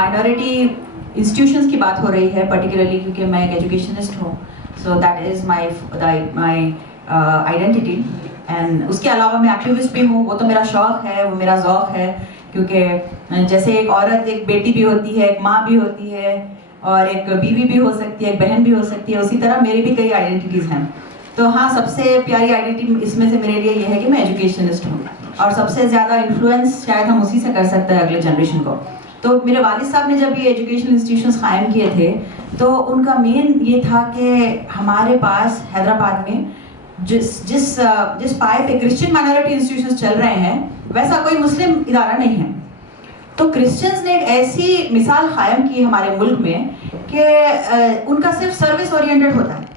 Minority institutions की बात हो रही है पर्टिकुलरली, क्योंकि मैं एक एजुकेशनिस्ट हूँ, so that is my identity. And उसके अलावा मैं एक्टिविस्ट भी हूँ, वो तो मेरा शौक़ है, वो मेरा ज़ौक़ है, क्योंकि जैसे एक औरत एक बेटी भी होती है, एक माँ भी होती है, और एक बीवी भी हो सकती है, एक बहन भी हो सकती है, उसी तरह मेरी भी कई आइडेंटिटीज़ हैं। तो हाँ, सबसे प्यारी आइडेंटिटी इसमें से मेरे लिए ये है कि मैं एजुकेशनिस्ट हूँ, और सबसे ज़्यादा इन्फ्लुएंस शायद हम उसी से कर सकते हैं अगले जनरेशन को। तो मेरे वालिद साहब ने जब ये एजुकेशनल इंस्टीट्यूशंस कायम किए थे, तो उनका मेन ये था कि हमारे पास हैदराबाद में जिस पाए पे क्रिश्चियन माइनॉरिटी इंस्टीट्यूशंस चल रहे हैं, वैसा कोई मुस्लिम इदारा नहीं है। तो क्रिश्चियंस ने एक ऐसी मिसाल कायम की हमारे मुल्क में कि उनका सिर्फ सर्विस ओरिएंटेड होता है,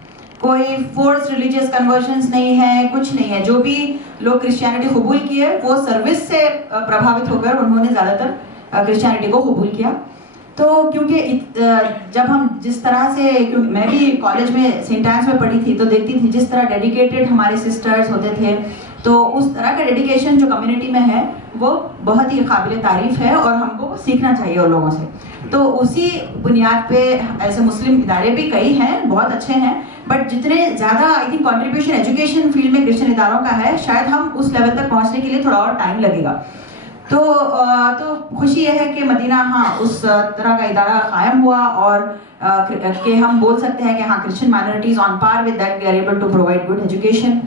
कोई फोर्स रिलीजियस कन्वर्जन्स नहीं है, कुछ नहीं है। जो भी लोग क्रिश्चियनिटी कबूल किए वो सर्विस से प्रभावित होकर उन्होंने ज़्यादातर क्रिश्चियनिटी को कबूल किया। तो क्योंकि जब हम जिस तरह से, क्योंकि मैं भी कॉलेज में सेंट एन्स में पढ़ी थी, तो देखती थी जिस तरह डेडिकेटेड हमारे सिस्टर्स होते थे, तो उस तरह का डेडिकेशन जो कम्युनिटी में है वो बहुत ही काबिल तारीफ़ है और हमको सीखना चाहिए उन लोगों से। तो उसी बुनियाद पे ऐसे मुस्लिम इदारे भी कई हैं, बहुत अच्छे हैं, बट जितने ज़्यादा I think contribution education field में क्रिश्चियन इदारों का है, शायद हम उस लेवल तक पहुँचने के लिए थोड़ा और टाइम लगेगा। तो खुशी यह है कि मदीना हाँ उस तरह का इदारा कायम हुआ, और कि हम बोल सकते हैं कि हाँ Christian minorities on par with that we are able to provide good education.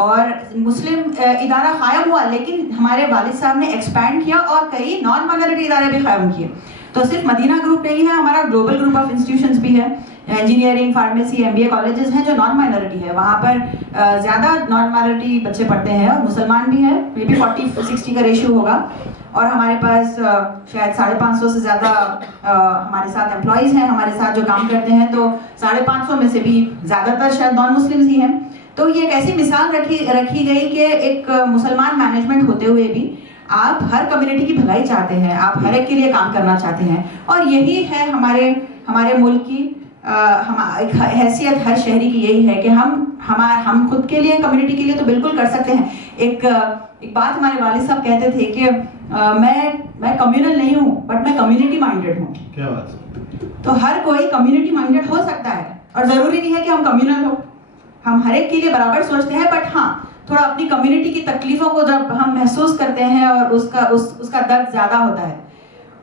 और मुस्लिम इदारा कायम हुआ, लेकिन हमारे वालिद साहब ने एक्सपैंड किया और कई नॉन माइनॉरिटी इदारे भी कायम किए। तो सिर्फ मदीना ग्रुप नहीं है, हमारा ग्लोबल ग्रुप ऑफ इंस्टीट्यूशंस भी है। इंजीनियरिंग, फार्मेसी, MBA कॉलेजेस हैं जो नॉन माइनॉरिटी है, वहाँ पर ज़्यादा नॉन माइनॉरिटी बच्चे पढ़ते हैं और मुसलमान भी हैं, मे बी 40-60 का रेशियो होगा। और हमारे पास शायद 550 से ज़्यादा हमारे साथ एम्प्लॉयज़ हैं, हमारे साथ जो काम करते हैं, तो 550 में से भी ज़्यादातर शायद नॉन मुस्लिम्स ही हैं। तो ये एक ऐसी मिसाल रखी गई कि एक मुसलमान मैनेजमेंट होते हुए भी आप हर कम्युनिटी की भलाई चाहते हैं, आप हर एक के लिए काम करना चाहते हैं, और यही है हमारे मुल्क की हैसियत हर शहरी की यही है कि हम खुद के लिए, कम्युनिटी के लिए तो बिल्कुल कर सकते हैं। एक बात हमारे वालिद साहब कहते थे कि मैं कम्युनल नहीं हूँ, बट मैं कम्युनिटी माइंडेड हूँ। क्या बात। तो हर कोई कम्युनिटी माइंडेड हो सकता है, और ज़रूरी नहीं है कि हम कम्युनल हो, हम हर एक के लिए बराबर सोचते हैं, बट हाँ थोड़ा अपनी कम्युनिटी की तकलीफ़ों को जब हम महसूस करते हैं और उसका दर्द ज़्यादा होता है।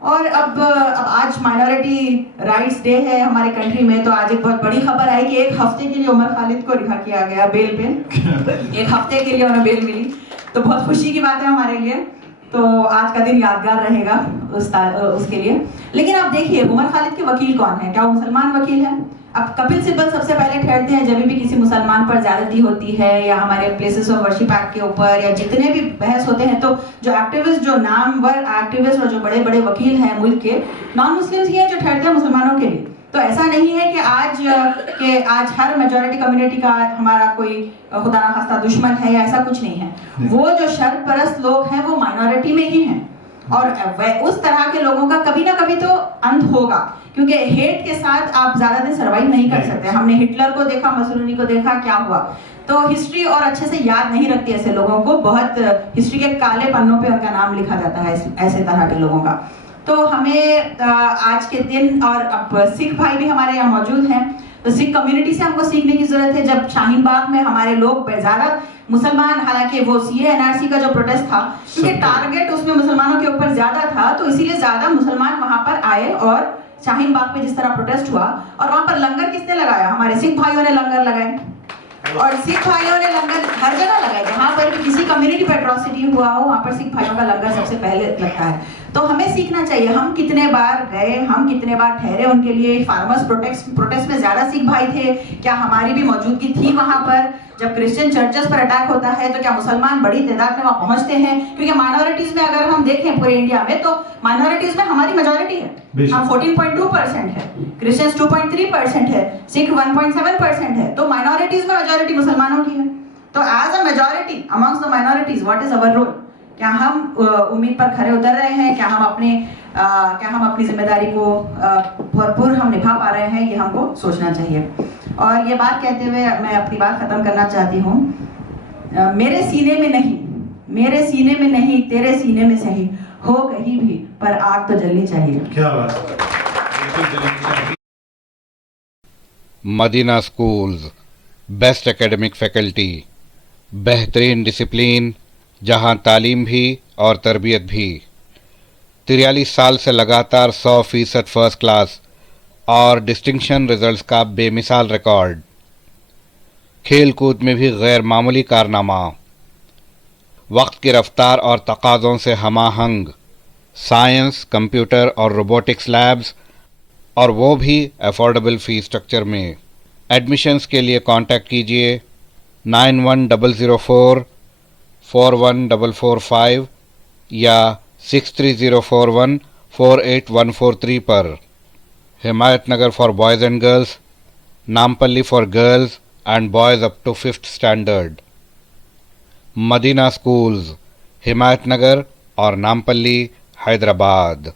और अब आज माइनॉरिटी राइट्स डे है हमारे कंट्री में, तो आज एक बहुत बड़ी खबर आई कि एक हफ्ते के लिए उमर खालिद को रिहा किया गया बेल पे। एक हफ्ते के लिए उन्हें बेल मिली, तो बहुत खुशी की बात है हमारे लिए। तो आज का दिन यादगार रहेगा उसके लिए। लेकिन आप देखिए उमर खालिद के वकील कौन है, क्या वो मुसलमान वकील है? अब कपिल सिब्बल सबसे पहले ठहरते हैं जब भी किसी मुसलमान पर ज्यादती होती है, या हमारे प्लेसेस ऑफ वर्शिप एक्ट के ऊपर, या जितने भी बहस होते हैं, तो जो एक्टिविस्ट, जो नामवर एक्टिविस्ट और जो बड़े बड़े वकील हैं मुल्क के, नॉन मुस्लिम्स ही हैं जो ठहरते हैं मुसलमानों के लिए। तो ऐसा नहीं है कि आज हर मेजॉरिटी कम्युनिटी का हमारा कोई खुदा ना खास्ता दुश्मन है, या ऐसा कुछ नहीं है। वो जो शर्त लोग हैं वो माइनॉरिटी में ही हैं, और उस तरह के लोगों का कभी ना कभी तो अंत होगा, क्योंकि हेट के साथ आप ज्यादा दिन सर्वाइव नहीं कर सकते। हमने हिटलर को देखा, मसोलिनी को देखा, क्या हुआ। तो हिस्ट्री और अच्छे से याद नहीं रखती ऐसे लोगों को, बहुत हिस्ट्री के काले पन्नों पे उनका नाम लिखा जाता है ऐसे तरह के लोगों का। तो हमें आज के दिन, और अब सिख भाई भी हमारे यहाँ मौजूद हैं, तो सिख कम्युनिटी से हमको सीखने की जरूरत है। जब शाहीन बाग में हमारे लोग ज्यादा मुसलमान, हालांकि वो CA NRC का जो प्रोटेस्ट था, क्योंकि टारगेट उसमें मुसलमानों के ऊपर ज्यादा था, तो इसीलिए ज्यादा मुसलमान वहां पर आए, और शाहीन बाग पे जिस तरह प्रोटेस्ट हुआ, और वहां पर लंगर किसने लगाया? हमारे सिख भाइयों ने लंगर लगाए, और सिख भाइयों ने लंगर हर जगह लगाए। जहाँ पर भी किसी कम्युनिटी पर एट्रोसिटी हुआ हो, वहाँ पर सिख भाइयों का लंगर सबसे पहले लगता है। तो हमें सीखना चाहिए, हम कितने बार गए, हम कितने बार ठहरे उनके लिए। फार्मर्स प्रोटेस्ट में ज्यादा सिख भाई थे, क्या हमारी भी मौजूदगी थी वहाँ पर? जब क्रिश्चियन चर्चेस पर अटैक होता है तो क्या मुसलमान बड़ी तादाद में वहाँ पहुँचते हैं? क्योंकि माइनॉरिटीज में अगर हम देखें पूरे इंडिया में, तो माइनॉरिटीज में हमारी मेजॉरिटी है। हम 14.2% है, क्रिश्चियंस 2.3% है, सिख 1.7% है। तो माइनॉरिटीज में मेजॉरिटी मुसलमानों की है। तो as a majority amongst the minorities, what is our role? क्या हम उम्मीद पर खरे उतर रहे हैं? क्या हम अपनी जिम्मेदारी को भरपूर हम निभा पा रहे हैं? ये हमको सोचना चाहिए। और ये बात कहते हुए मैं अपनी बात खत्म करना चाहती हूँ। मेरे सीने में नहीं, मेरे सीने में नहीं तेरे सीने में सही हो कहीं भी, पर आग तो जलनी चाहिए। क्या बात है, बिल्कुल जल्दी चाहिए। Madina schools, best academic faculty, बेहतरीन डिसिप्लिन, जहां तालीम भी और तरबियत भी। 43 साल से लगातार 100% फर्स्ट क्लास और डिस्टिंक्शन रिजल्ट्स का बेमिसाल रिकॉर्ड। खेल कूद में भी गैर मामूली कारनामा। वक्त की रफ्तार और तकाज़ों से हमाहंग साइंस, कंप्यूटर और रोबोटिक्स लैब्स, और वो भी अफोर्डेबल फ़ी स्ट्रक्चर में। एडमिशन्स के लिए कांटेक्ट कीजिए 9100441445 या 6304148143 पर। Himayat Nagar for boys and girls, Nampally for girls and boys up to 5th standard. Madina schools, Himayat Nagar और नामपल्ली, हैदराबाद।